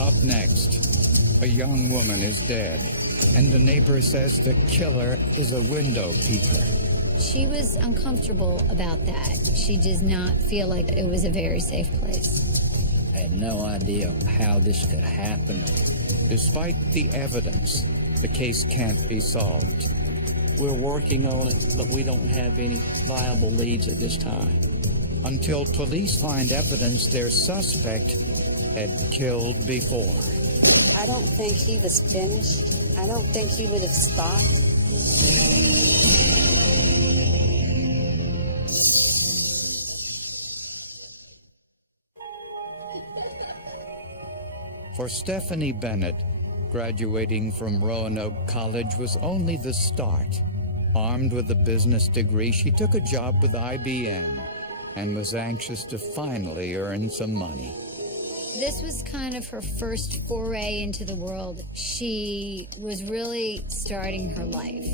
Up next, a young woman is dead, and the neighbor says the killer is a window peeper. She was uncomfortable about that. She does not feel like it was a very safe place. I had no idea how this could happen. Despite the evidence, the case can't be solved. We're working on it, but we don't have any viable leads at this time. Until police find evidence their suspect had killed before. I don't think he was finished. I don't think he would have stopped. For Stephanie Bennett, graduating from Roanoke College was only the start. Armed with a business degree, she took a job with IBM and was anxious to finally earn some money. This was kind of her first foray into the world. She was really starting her life.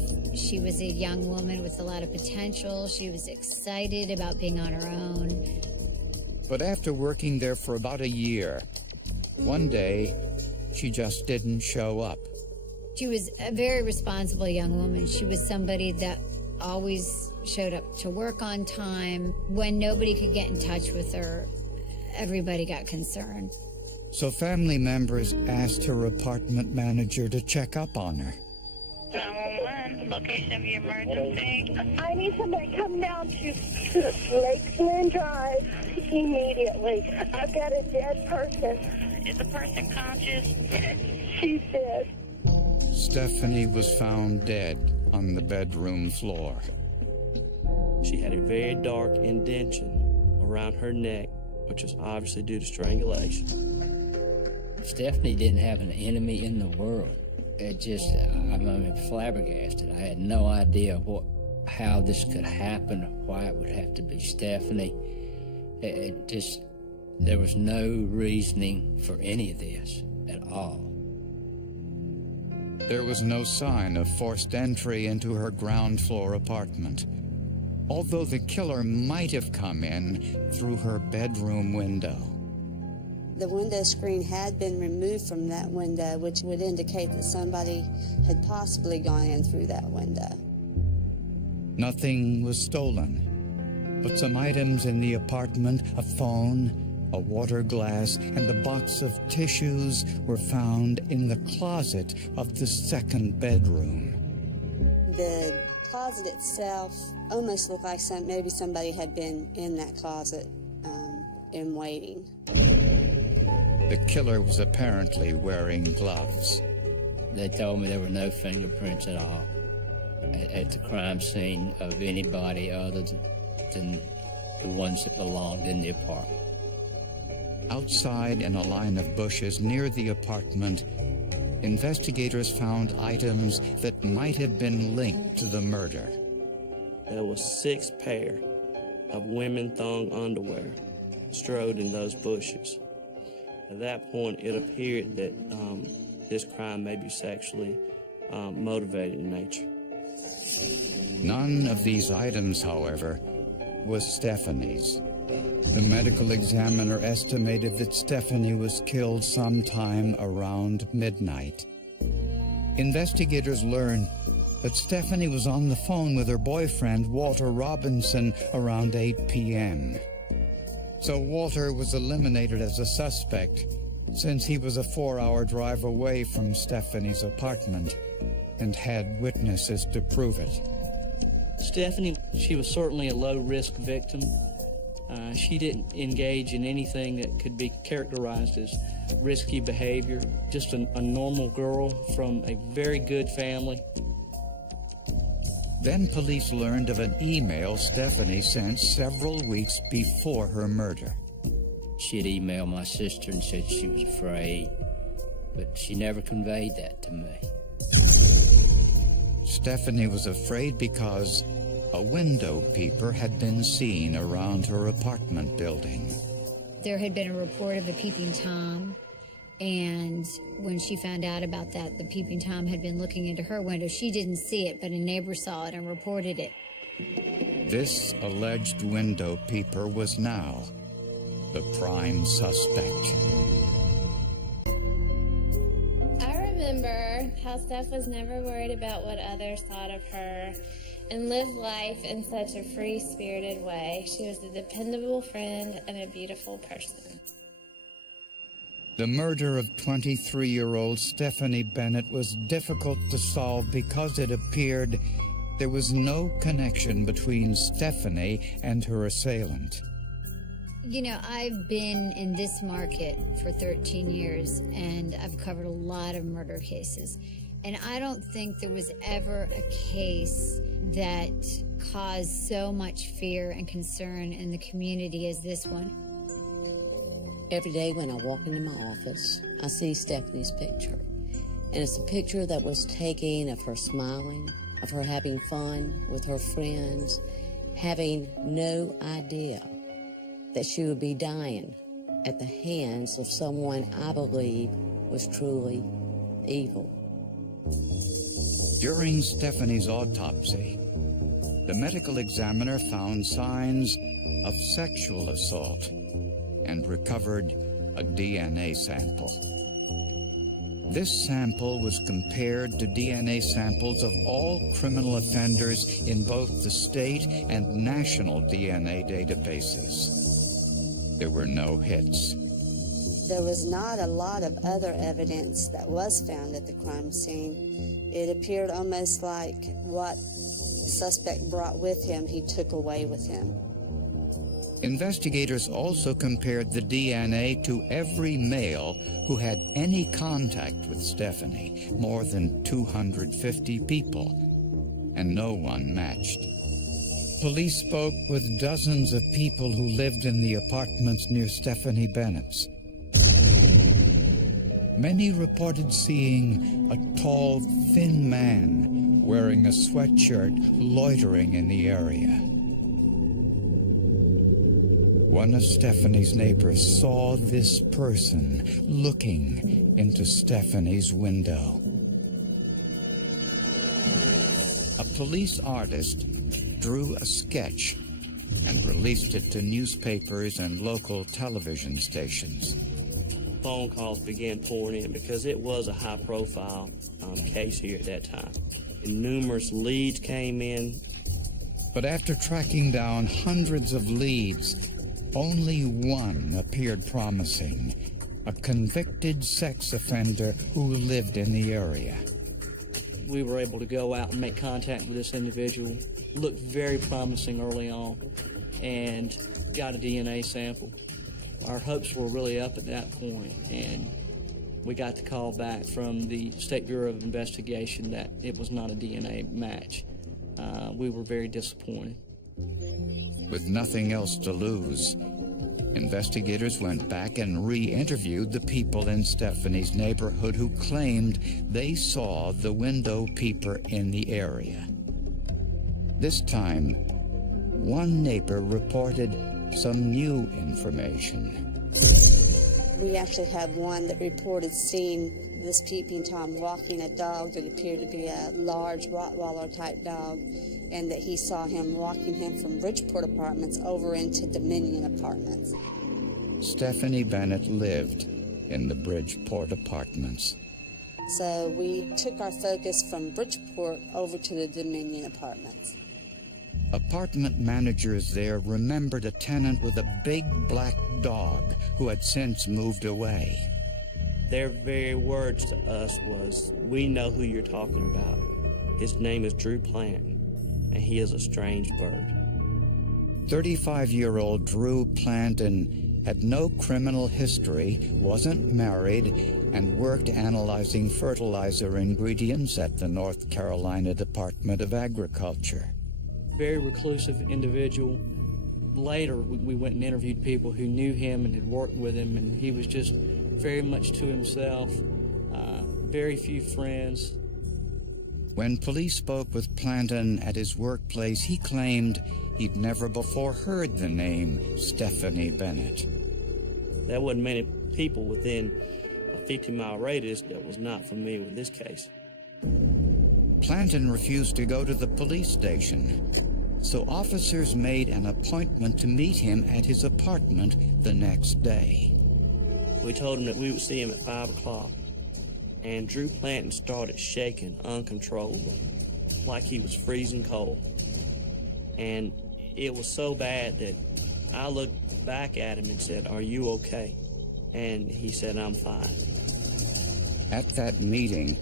She was a young woman with a lot of potential. She was excited about being on her own. But after working there for about a year, one day, she just didn't show up. She was a very responsible young woman. She was somebody that always showed up to work on time. When nobody could get in touch with her, everybody got concerned. So family members asked her apartment manager to check up on her. 911, location of your emergency. I need somebody to come down to Lakeland Drive immediately. I've got a dead person. Is the person conscious? She's dead. Stephanie was found dead on the bedroom floor. She had a very dark indentation around her neck, which was obviously due to strangulation. Stephanie didn't have an enemy in the world. I'm flabbergasted. I had no idea how this could happen, why it would have to be Stephanie. There was no reasoning for any of this at all. There was no sign of forced entry into her ground floor apartment, although the killer might have come in through her bedroom window. The window screen had been removed from that window, which would indicate that somebody had possibly gone in through that window. Nothing was stolen, but some items in the apartment, a phone, a water glass, and a box of tissues were found in the closet of the second bedroom. The closet itself almost looked like maybe somebody had been in that closet in waiting. The killer was apparently wearing gloves. They told me there were no fingerprints at all at the crime scene of anybody other than the ones that belonged in the apartment. Outside in a line of bushes near the apartment, investigators found items that might have been linked to the murder. There was 6 pair of women thong underwear strode in those bushes. At that point, it appeared that this crime may be sexually motivated in nature. None of these items, however, was Stephanie's. The medical examiner estimated that Stephanie was killed sometime around midnight. Investigators learned that Stephanie was on the phone with her boyfriend, Walter Robinson, around 8 p.m. So Walter was eliminated as a suspect, since he was a 4-hour drive away from Stephanie's apartment and had witnesses to prove it. Stephanie, she was certainly a low-risk victim. She didn't engage in anything that could be characterized as risky behavior. Just a normal girl from a very good family. Then police learned of an email Stephanie sent several weeks before her murder. She had emailed my sister and said she was afraid, but she never conveyed that to me. Stephanie was afraid because a window peeper had been seen around her apartment building. There had been a report of a peeping Tom, and when she found out about that, the peeping Tom had been looking into her window. She didn't see it, but a neighbor saw it and reported it. This alleged window peeper was now the prime suspect. her how Steph was never worried about what others thought of her and lived life in such a free-spirited way. She was a dependable friend and a beautiful person. The murder of 23-year-old Stephanie Bennett was difficult to solve because it appeared there was no connection between Stephanie and her assailant. You know, I've been in this market for 13 years, and I've covered a lot of murder cases. And I don't think there was ever a case that caused so much fear and concern in the community as this one. Every day when I walk into my office, I see Stephanie's picture. And it's a picture that was taken of her smiling, of her having fun with her friends, having no idea that she would be dying at the hands of someone I believe was truly evil. During Stephanie's autopsy, the medical examiner found signs of sexual assault and recovered a DNA sample. This sample was compared to DNA samples of all criminal offenders in both the state and national DNA databases. There were no hits. There was not a lot of other evidence that was found at the crime scene. It appeared almost like what the suspect brought with him, he took away with him. Investigators also compared the DNA to every male who had any contact with Stephanie, more than 250 people, and no one matched. Police spoke with dozens of people who lived in the apartments near Stephanie Bennett's. Many reported seeing a tall, thin man wearing a sweatshirt loitering in the area. One of Stephanie's neighbors saw this person looking into Stephanie's window. A police artist drew a sketch and released it to newspapers and local television stations. Phone calls began pouring in because it was a high-profile case here at that time. And numerous leads came in. But after tracking down hundreds of leads, only one appeared promising, a convicted sex offender who lived in the area. We were able to go out and make contact with this individual, looked very promising early on, and got a DNA sample. Our hopes were really up at that point, and we got the call back from the State Bureau of Investigation that it was not a DNA match. We were very disappointed. With nothing else to lose, investigators went back and re-interviewed the people in Stephanie's neighborhood who claimed they saw the window peeper in the area. This time, one neighbor reported some new information. We actually had one that reported seeing this peeping Tom walking a dog that appeared to be a large Rottweiler-type dog, and that he saw him walking him from Bridgeport Apartments over into Dominion Apartments. Stephanie Bennett lived in the Bridgeport Apartments. So we took our focus from Bridgeport over to the Dominion Apartments. Apartment managers there remembered a tenant with a big black dog who had since moved away. Their very words to us was, "We know who you're talking about. His name is Drew Plant, and he is a strange bird." 35-year-old Drew Planton had no criminal history, wasn't married, and worked analyzing fertilizer ingredients at the North Carolina Department of Agriculture. Very reclusive individual. Later, we went and interviewed people who knew him and had worked with him, and he was just very much to himself, very few friends. When police spoke with Planton at his workplace, he claimed he'd never before heard the name Stephanie Bennett. There wasn't many people within a 50-mile radius that was not familiar with this case. Planton refused to go to the police station, so officers made an appointment to meet him at his apartment the next day. We told him that we would see him at 5 o'clock. and Drew Planton started shaking uncontrollably, like he was freezing cold. And it was so bad that I looked back at him and said, "Are you okay?" And he said, "I'm fine." At that meeting,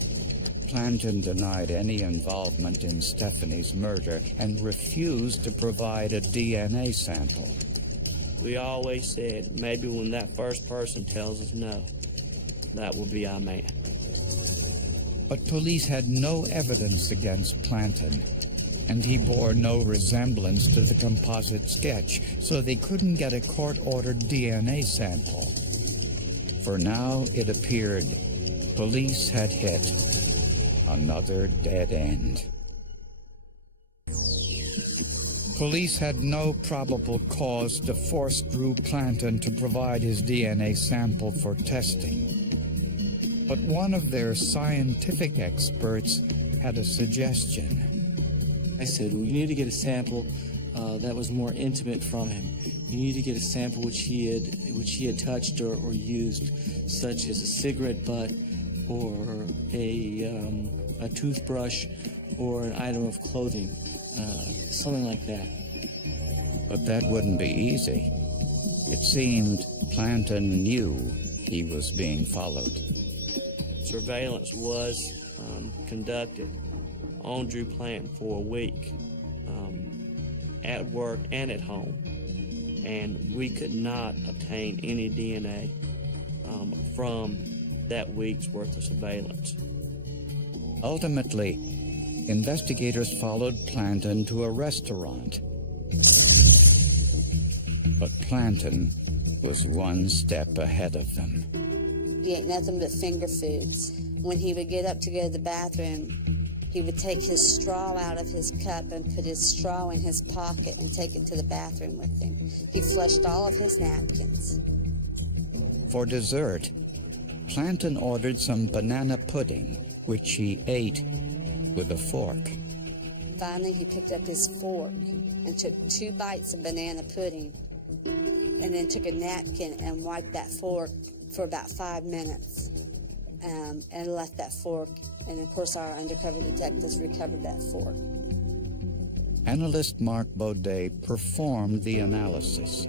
Planton denied any involvement in Stephanie's murder and refused to provide a DNA sample. We always said, maybe when that first person tells us no, that will be our man. But police had no evidence against Planton, and he bore no resemblance to the composite sketch, so they couldn't get a court-ordered DNA sample. For now, it appeared police had hit another dead end. Police had no probable cause to force Drew Planton to provide his DNA sample for testing. But one of their scientific experts had a suggestion. I said, we need to get a sample that was more intimate from him. You need to get a sample which he had touched or used, such as a cigarette butt or a toothbrush or an item of clothing, something like that. But that wouldn't be easy. It seemed Planton knew he was being followed. Surveillance was conducted on Drew Planton for a week, at work and at home, and we could not obtain any DNA from that week's worth of surveillance. Ultimately, investigators followed Planton to a restaurant. But Planton was one step ahead of them. He ate nothing but finger foods. When he would get up to go to the bathroom, he would take his straw out of his cup and put his straw in his pocket and take it to the bathroom with him. He flushed all of his napkins. For dessert, Planton ordered some banana pudding, which he ate with a fork. Finally, he picked up his fork and took 2 bites of banana pudding and then took a napkin and wiped that fork for about 5 minutes and left that fork. And of course, our undercover detectives recovered that fork. Analyst Mark Baudet performed the analysis.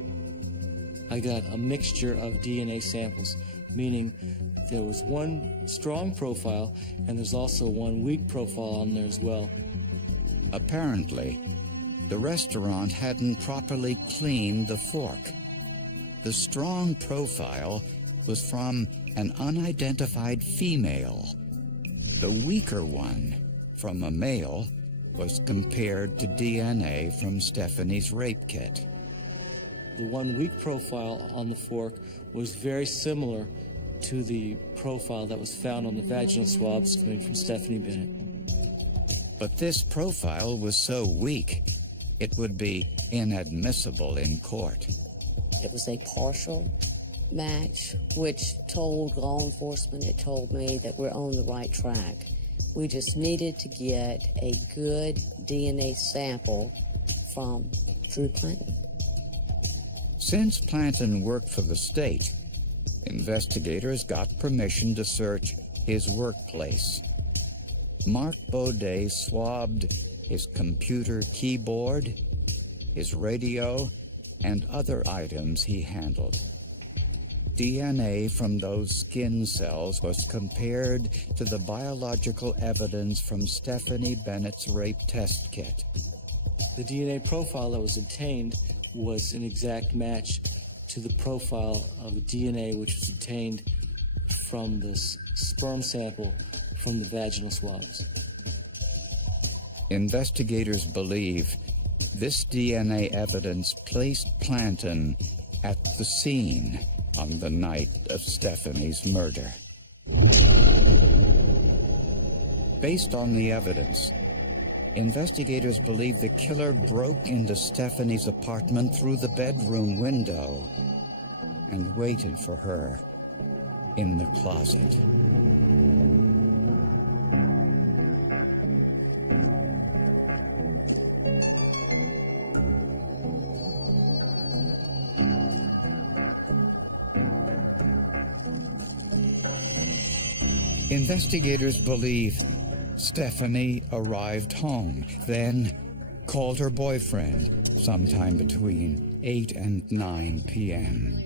I got a mixture of DNA samples, meaning there was one strong profile and there's also one weak profile on there as well. Apparently, the restaurant hadn't properly cleaned the fork. The strong profile was from an unidentified female. The weaker one, from a male, was compared to DNA from Stephanie's rape kit. The one weak profile on the fork was very similar to the profile that was found on the vaginal swabs coming from Stephanie Bennett. But this profile was so weak, it would be inadmissible in court. It was a partial match, which told law enforcement, it told me that we're on the right track. We just needed to get a good DNA sample from Drew Planton. Since Planton worked for the state, investigators got permission to search his workplace. Mark Baudet swabbed his computer keyboard, his radio, and other items he handled. DNA from those skin cells was compared to the biological evidence from Stephanie Bennett's rape test kit. The DNA profile that was obtained was an exact match to the profile of the DNA which was obtained from the sperm sample from the vaginal swabs. Investigators believe this DNA evidence placed Planton at the scene on the night of Stephanie's murder. Based on the evidence, investigators believe the killer broke into Stephanie's apartment through the bedroom window and waited for her in the closet. Investigators believe Stephanie arrived home, then called her boyfriend sometime between 8 and 9 p.m.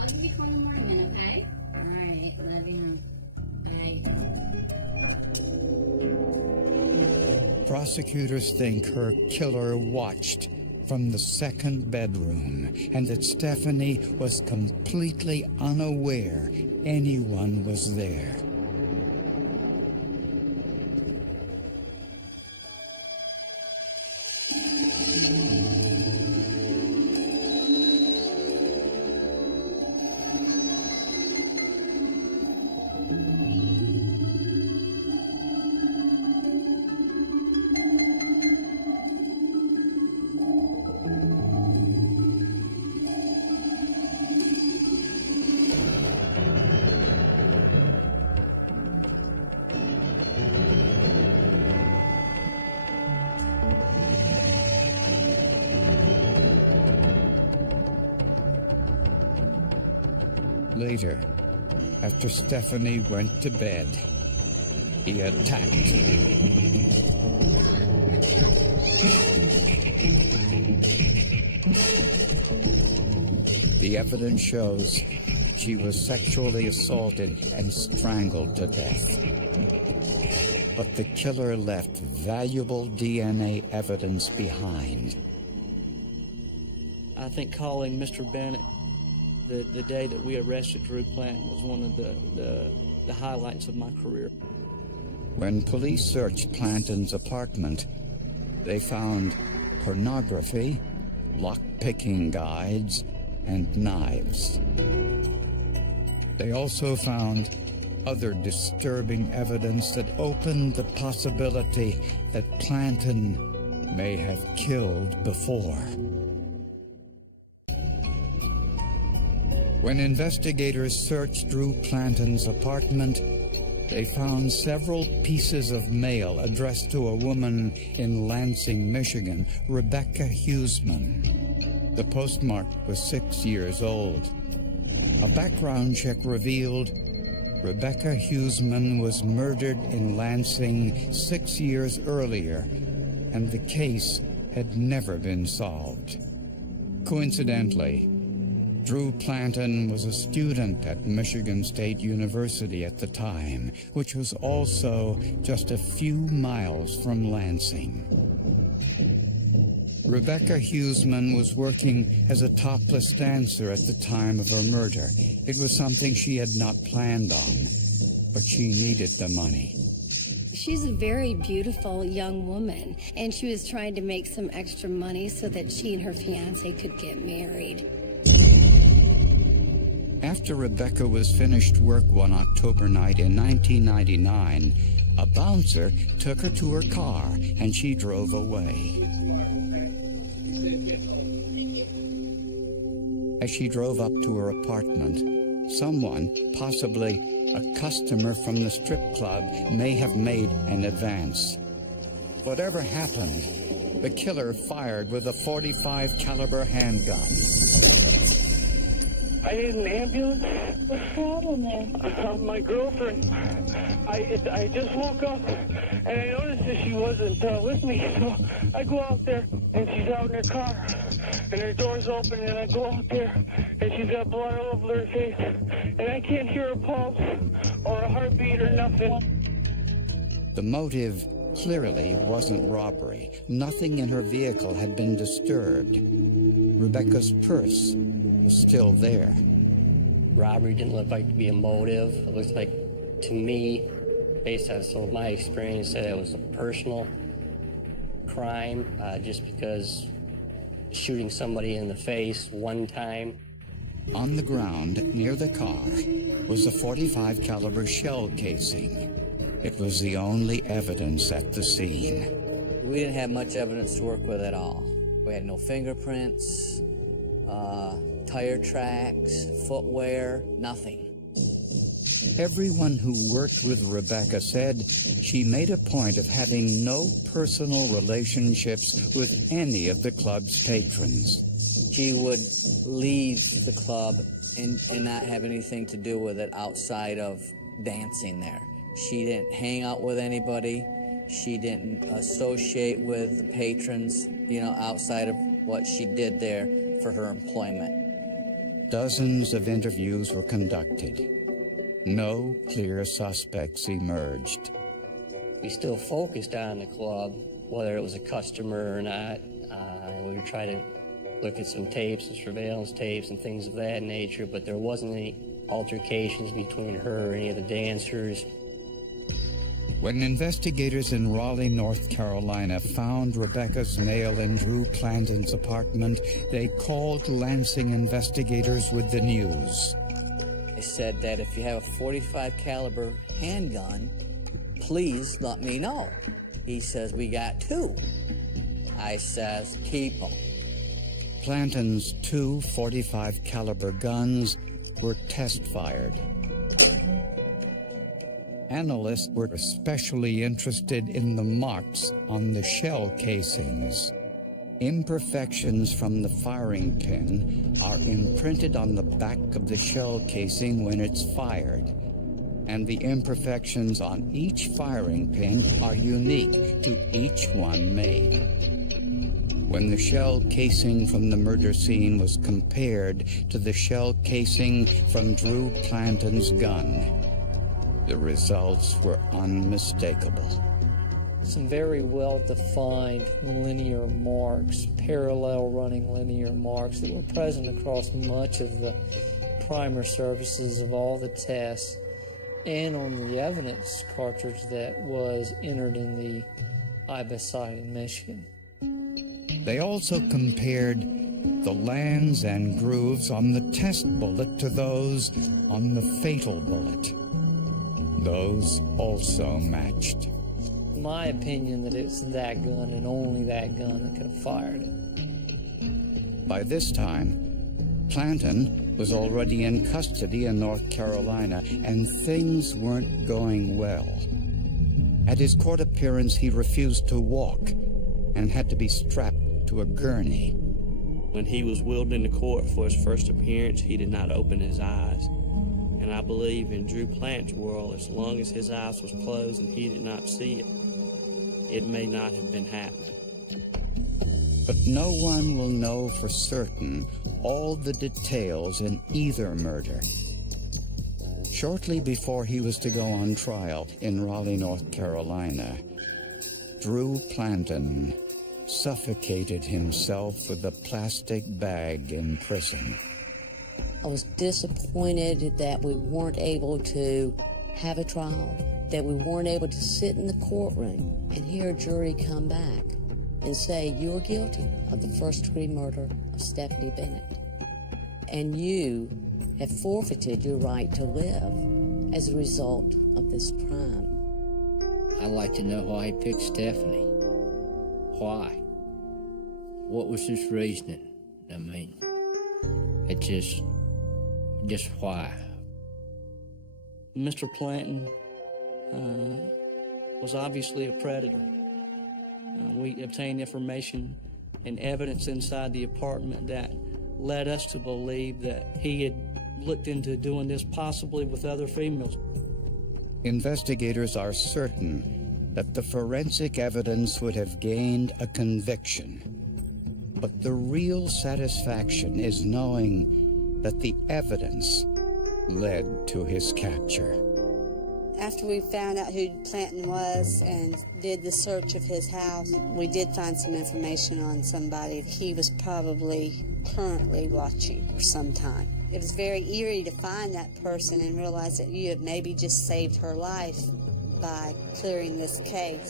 I'll give you a call in the morning, okay? All right, love you. Bye. Prosecutors think her killer watched from the second bedroom and that Stephanie was completely unaware anyone was there. Later, after Stephanie went to bed, he attacked. The evidence shows she was sexually assaulted and strangled to death. But the killer left valuable DNA evidence behind. I think calling Mr. Bennett the day that we arrested Drew Planton was one of the highlights of my career. When police searched Planton's apartment, they found pornography, lock-picking guides, and knives. They also found other disturbing evidence that opened the possibility that Planton may have killed before. When investigators searched Drew Planton's apartment, they found several pieces of mail addressed to a woman in Lansing, Michigan, Rebecca Huseman. The postmark was 6 years old. A background check revealed Rebecca Huseman was murdered in Lansing 6 years earlier, and the case had never been solved. Coincidentally, Drew Planton was a student at Michigan State University at the time, which was also just a few miles from Lansing. Rebecca Huseman was working as a topless dancer at the time of her murder. It was something she had not planned on, but she needed the money. She's a very beautiful young woman, and she was trying to make some extra money so that she and her fiance could get married. After Rebecca was finished work one October night in 1999, a bouncer took her to her car and she drove away. As she drove up to her apartment, someone, possibly a customer from the strip club, may have made an advance. Whatever happened, the killer fired with a .45 caliber handgun. I need an ambulance. What's the problem there? My girlfriend. I just woke up and I noticed that she wasn't with me, so I go out there and she's out in her car and her door's open and I go out there and she's got blood all over her face and I can't hear a pulse or a heartbeat or nothing. The motive clearly wasn't robbery. Nothing in her vehicle had been disturbed. Rebecca's purse was still there. Robbery didn't look like to be a motive. It looks like, to me, based on some of my experience, that it was a personal crime, just because shooting somebody in the face one time. On the ground near the car was a .45 caliber shell casing. It was the only evidence at the scene. We didn't have much evidence to work with at all. We had no fingerprints, tire tracks, footwear, nothing. Everyone who worked with Rebecca said she made a point of having no personal relationships with any of the club's patrons. She would leave the club and not have anything to do with it outside of dancing there. She didn't hang out with anybody. She didn't associate with the patrons, outside of what she did there for her employment. Dozens of interviews were conducted. No clear suspects emerged. We still focused on the club, whether it was a customer or not. We were trying to look at some tapes, some surveillance tapes and things of that nature, but there wasn't any altercations between her or any of the dancers. When investigators in Raleigh, North Carolina found Rebecca's mail in Drew Planton's apartment, they called Lansing investigators with the news. They said that if you have a .45 caliber handgun, please let me know. He says, we got 2. I says, keep them. Planton's 2 .45 caliber guns were test-fired. Analysts were especially interested in the marks on the shell casings. Imperfections from the firing pin are imprinted on the back of the shell casing when it's fired, and the imperfections on each firing pin are unique to each one made. When the shell casing from the murder scene was compared to the shell casing from Drew Planton's gun, the results were unmistakable. Some very well-defined linear marks, parallel running linear marks that were present across much of the primer surfaces of all the tests and on the evidence cartridge that was entered in the IBIS site in Michigan. They also compared the lands and grooves on the test bullet to those on the fatal bullet. Those also matched. My opinion that it's that gun and only that gun that could have fired it. By this time, Planton was already in custody in North Carolina, and things weren't going well. At his court appearance, he refused to walk and had to be strapped to a gurney. When he was wheeled into court for his first appearance, he did not open his eyes. And I believe in Drew Planton's world, as long as his eyes was closed and he did not see it, it may not have been happening. But no one will know for certain all the details in either murder. Shortly before he was to go on trial in Raleigh, North Carolina, Drew Planton suffocated himself with a plastic bag in prison. I was disappointed that we weren't able to have a trial, that we weren't able to sit in the courtroom and hear a jury come back and say, you're guilty of the first-degree murder of Stephanie Bennett. And you have forfeited your right to live as a result of this crime. I'd like to know why he picked Stephanie. Why? What was his reasoning? I mean, it just why? Mr. Planton was obviously a predator. We obtained information and evidence inside the apartment that led us to believe that he had looked into doing this possibly with other females. Investigators are certain that the forensic evidence would have gained a conviction. But the real satisfaction is knowing that the evidence led to his capture. After we found out who Planton was and did the search of his house, we did find some information on somebody he was probably currently watching for some time. It was very eerie to find that person and realize that you had maybe just saved her life by clearing this case.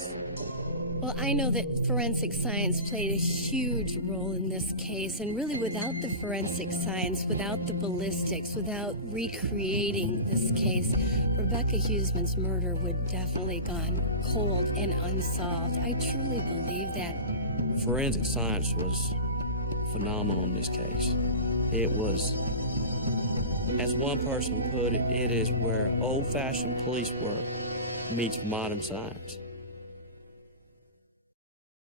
Well, I know that forensic science played a huge role in this case, and really without the forensic science, without the ballistics, without recreating this case, Rebecca Huseman's murder would definitely gone cold and unsolved. I truly believe that. Forensic science was phenomenal in this case. It was, as one person put it, it is where old-fashioned police work meets modern science.